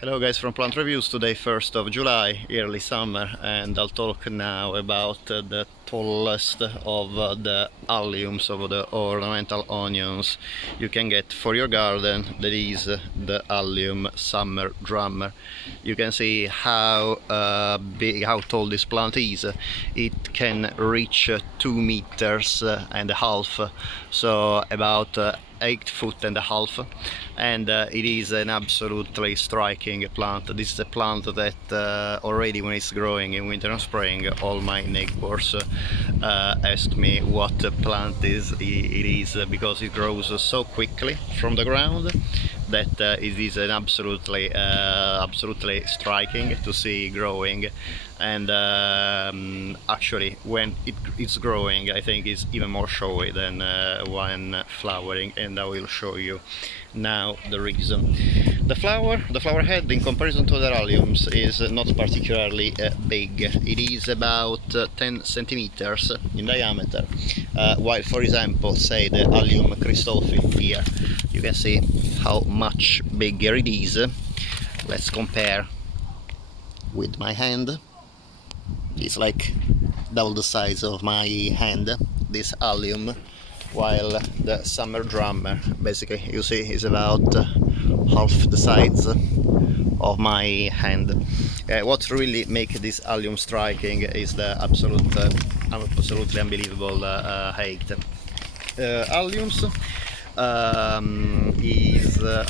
Hello guys from Plant Reviews. Today 1st of July, early summer, and I'll talk now about the tallest of the alliums, of the ornamental onions you can get for your garden. That is the Allium Summer Drummer. You can see how big, how tall this plant is. It can reach 2 meters and a half, so about 8.5 feet, and it is an absolutely striking plant. This is a plant that already when it's growing in winter and spring, all my neighbors ask me what plant it is, because it grows so quickly from the ground that it is an absolutely striking to see growing. And actually when it's growing, I think it's even more showy than when flowering, and I will show you now the reason. The flower head, in comparison to the alliums, is not particularly big. It is about 10 centimeters in diameter, while, for example, say the Allium Christophi here, you can see how much bigger it is. Let's compare with my hand. It's like double the size of my hand, this allium, while the Summer Drummer, basically, you see, is about half the size of my hand. What really makes this allium striking is the absolutely unbelievable height. Alliums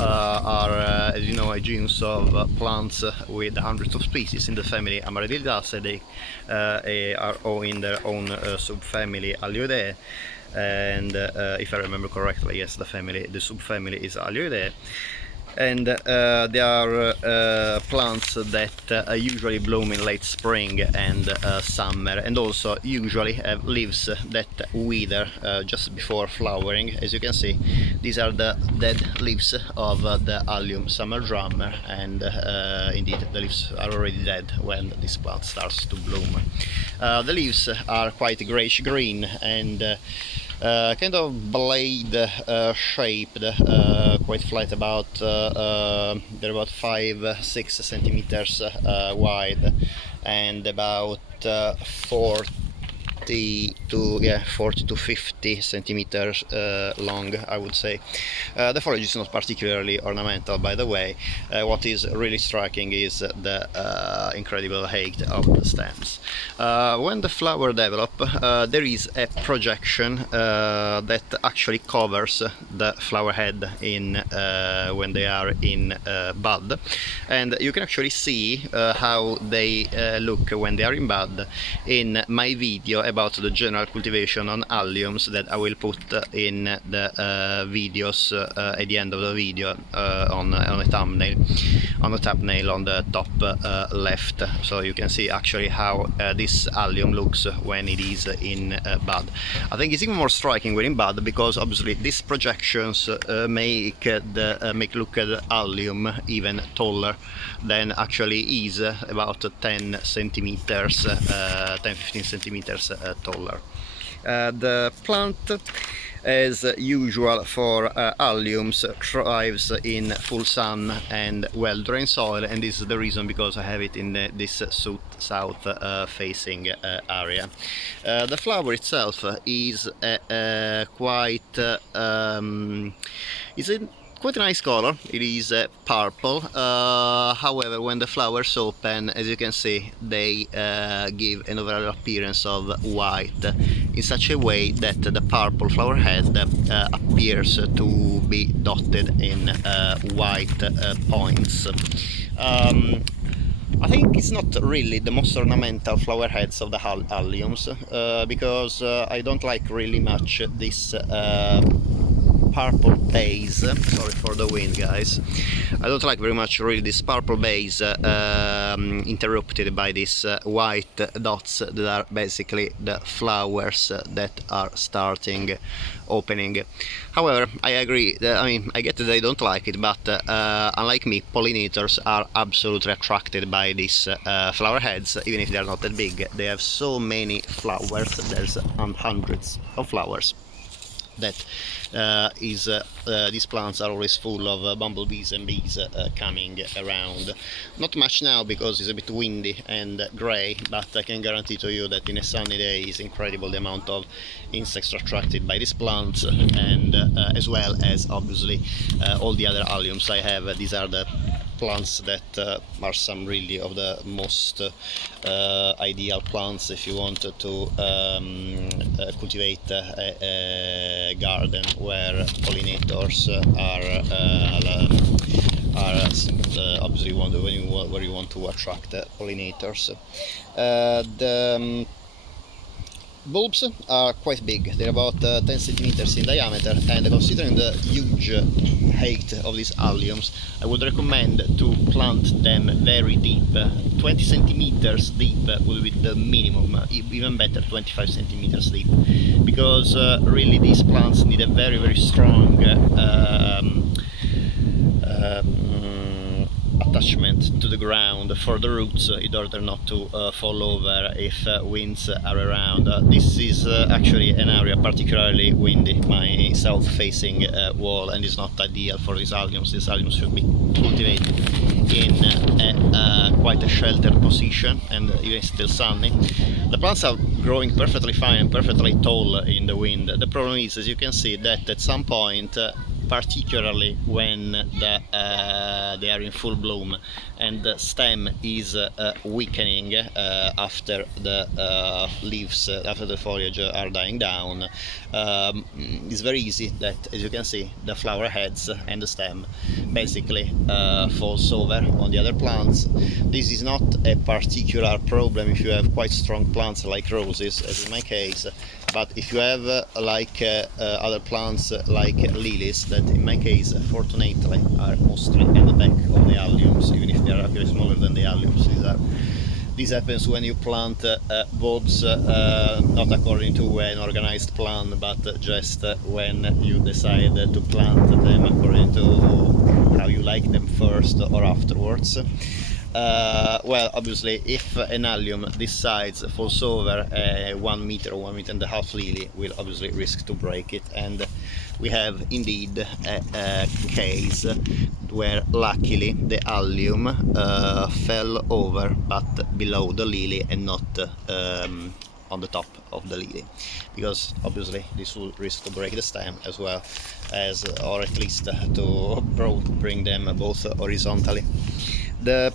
are, as you know, a genus of plants with hundreds of species in the family Amaryllidaceae. They are all in their own subfamily Alioideae, and if I remember correctly, yes, the subfamily is Alioideae. And they are plants that usually bloom in late spring and summer, and also usually have leaves that wither just before flowering. As you can see, these are the dead leaves of the Allium Summer Drummer, and indeed the leaves are already dead when this plant starts to bloom. The leaves are quite grayish green and kind of blade shaped, quite flat, about they're about 5-6 centimeters wide, and about 40 to 50 centimeters long, I would say. The foliage is not particularly ornamental, by the way. What is really striking is the incredible height of the stems. When the flower develops, there is a projection that actually covers the flower head in when they are in bud, and you can actually see how they look when they are in bud in my video about the general cultivation on alliums that I will put in the videos at the end of the video on a thumbnail, on the top left, so you can see actually how this allium looks when it is in bud. I think it's even more striking when in bud, because obviously these projections make look at the allium even taller than actually is, about 10 centimeters, 10-15 centimeters taller. The plant, as usual for alliums, thrives in full sun and well-drained soil, and this is the reason because I have it in this south facing area. The flower itself is quite a nice color. It is purple. However, when the flowers open, as you can see, they give an overall appearance of white, in such a way that the purple flower head appears to be dotted in white points. I think it's not really the most ornamental flower heads of the alliums, because I don't like really much this purple base. Sorry for the wind, guys. I don't like very much really this purple base interrupted by these white dots that are basically the flowers that are starting opening. However, I agree, I get that they don't like it, but unlike me, pollinators are absolutely attracted by these flower heads, even if they are not that big. They have so many flowers, there's hundreds of flowers. that these plants are always full of bumblebees and bees coming around. Not much now because it's a bit windy and grey, but I can guarantee to you that in a sunny day it's incredible the amount of insects attracted by these plants, and as well as obviously all the other alliums I have. These are the plants that are some really of the most ideal plants if you want to cultivate a garden where pollinators are obviously where you want to attract pollinators. The bulbs are quite big, they're about 10 centimeters in diameter, and considering the huge height of these alliums, I would recommend to plant them very deep. 20 centimeters deep will be the minimum, even better 25 centimeters deep, because really these plants need a very strong attachment to the ground for the roots in order not to fall over if winds are around. This is actually an area particularly windy, my south-facing wall, and is not ideal for these alliums. These alliums should be cultivated in quite a sheltered position and even still sunny. The plants are growing perfectly fine and perfectly tall in the wind. The problem is, as you can see, that at some point, particularly when they are in full bloom and the stem is weakening after the leaves, after the foliage are dying down, it's very easy that, as you can see, the flower heads and the stem basically falls over on the other plants. This is not a particular problem if you have quite strong plants like roses, as in my case, but if you have other plants like lilies, that in my case fortunately are mostly at the back of the alliums, even if they are actually smaller than the alliums. This happens when you plant bulbs not according to an organized plan, but just when you decide to plant them according to how you like them first or afterwards. Well, obviously, if an allium this size falls over a 1 meter or 1.5 meter lily, will obviously risk to break it, and we have indeed a case where luckily the allium fell over, but below the lily and not on the top of the lily, because obviously this will risk to break the stem as well as, or at least to bring them both horizontally. The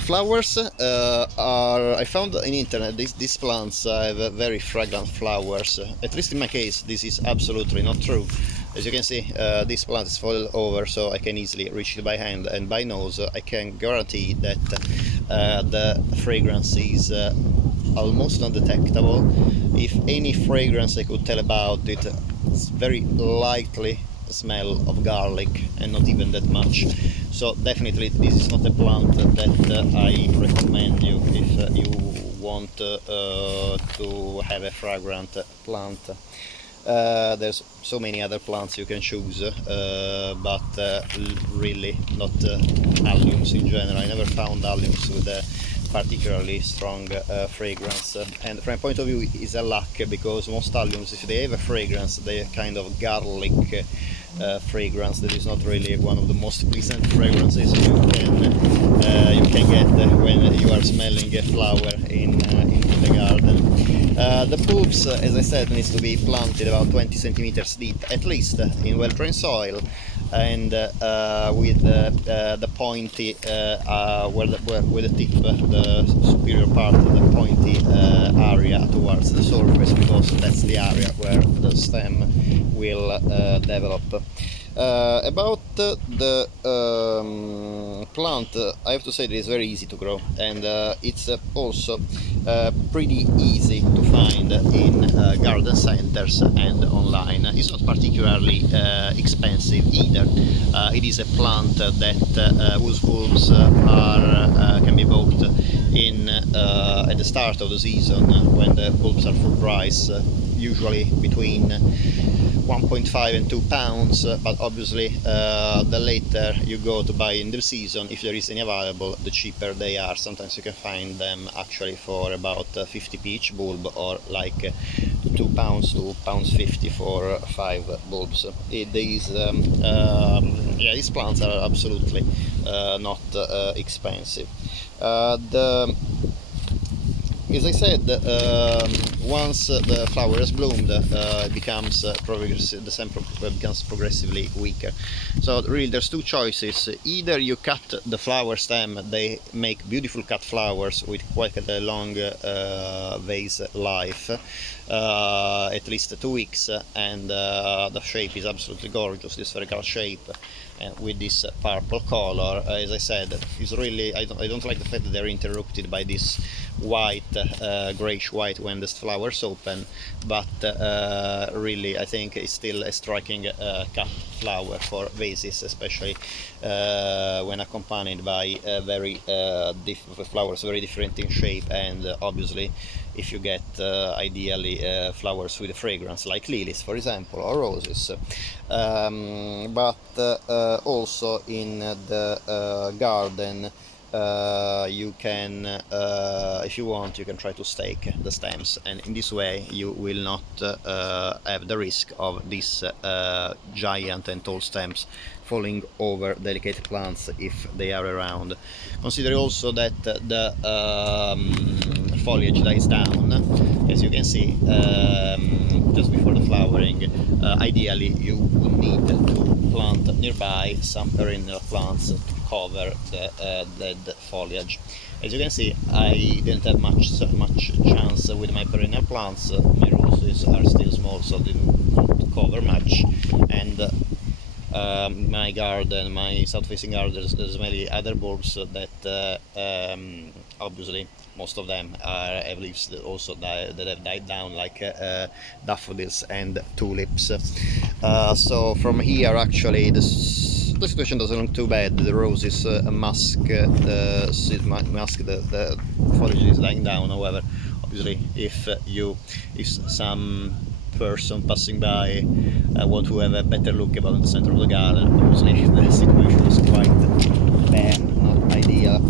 flowers I found on internet, these plants have very fragrant flowers. At least in my case, this is absolutely not true. As you can see, this plant is fallen over, so I can easily reach it by hand, and by nose I can guarantee that the fragrance is almost undetectable. If any fragrance I could tell about it, it's very lightly smell of garlic, and not even that much. So definitely this is not a plant that I recommend you if you want to have a fragrant plant. There's so many other plants you can choose, but really not alliums in general. I never found alliums with a particularly strong fragrance, and from my point of view is a luck, because most alliums, if they have a fragrance, they are kind of garlic fragrance that is not really one of the most pleasant fragrances you can get when you are smelling a flower in the garden. The bulbs, as I said, needs to be planted about 20 centimeters deep, at least, in well-drained soil, and with the pointy, where the tip, the superior part of the pointy area towards the surface, because that's the area where the stem will develop. About the plant, I have to say that it's very easy to grow, and it's also pretty easy to find in garden centers and online. It's not particularly expensive either. It is a plant that whose bulbs can be bought at the start of the season, when the bulbs are full price, usually between 1.5 and 2 pounds, but obviously the later you go to buy in the season, if there is any available, the cheaper they are. Sometimes you can find them actually for about 50p each bulb, or like £2 to £1.50 for 5 bulbs. These these plants are absolutely not expensive. As I said, once the flower has bloomed, it becomes the stem becomes progressively weaker. So really, there's two choices. Either you cut the flower stem; they make beautiful cut flowers with quite a long vase life, at least 2 weeks, and the shape is absolutely gorgeous. This spherical shape. With this purple color, as I said, is really I don't like the fact that they're interrupted by this white, grayish white when the flowers open, but really I think it's still a striking cut flower for vases, especially when accompanied by flowers very different in shape, and obviously if you get ideally flowers with a fragrance like lilies, for example, or roses. But also in the garden, you can, if you want, you can try to stake the stems, and in this way you will not have the risk of these giant and tall stems falling over delicate plants if they are around. Consider also that the foliage dies down, as you can see, just before the flowering. Ideally you would need to plant nearby some perennial plants to cover the dead foliage. As you can see, I didn't have much chance with my perennial plants. My roses are still small, so they don't cover much, and my garden, my south-facing garden, there's many other bulbs that obviously most of them have leaves that also that have died down, like daffodils and tulips. So from here, actually, the situation doesn't look too bad. The roses mask the foliage is dying down. However, obviously, if some person passing by want to have a better look about the center of the garden, obviously the situation is quite bad, not ideal.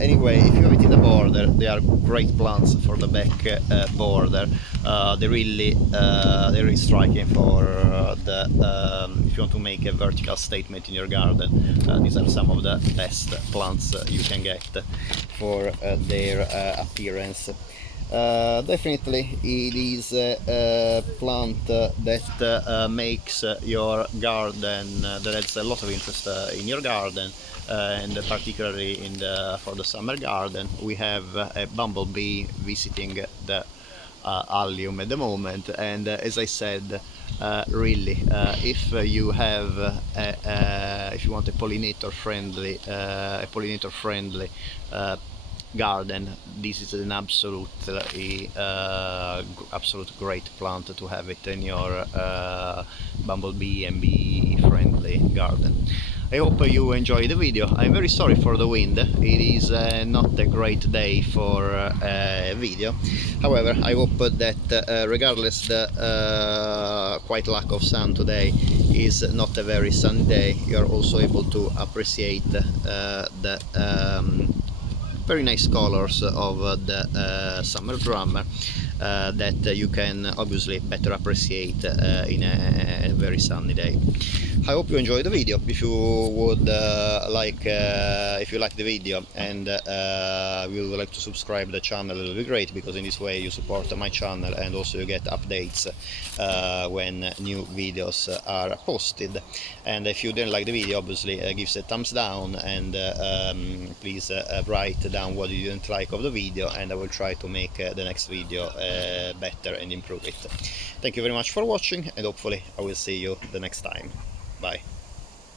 Anyway, if you have it in the border, they are great plants for the back border. They're really striking for if you want to make a vertical statement in your garden. These are some of the best plants you can get for their appearance. Definitely it is a plant that makes your garden, that adds a lot of interest in your garden, and particularly for the summer garden. We have a bumblebee visiting the allium at the moment, and as I said, really, if you have if you want a pollinator friendly garden, this is an absolutely absolute great plant to have it in your bumblebee and bee friendly garden. I hope you enjoyed the video. I'm very sorry for the wind. It is not a great day for a video. However, I hope that regardless the quite lack of sun today is not a very sunny day, you are also able to appreciate the very nice colors of the Summer Drummer that you can obviously better appreciate in a very sunny day. I hope you enjoyed the video. If you would if you like the video and you would like to subscribe the channel, it will be great, because in this way you support my channel and also you get updates when new videos are posted. And if you didn't like the video, obviously give a thumbs down, and please write down what you didn't like of the video, and I will try to make the next video better and improve it. Thank you very much for watching, and hopefully I will see you the next time. Bye.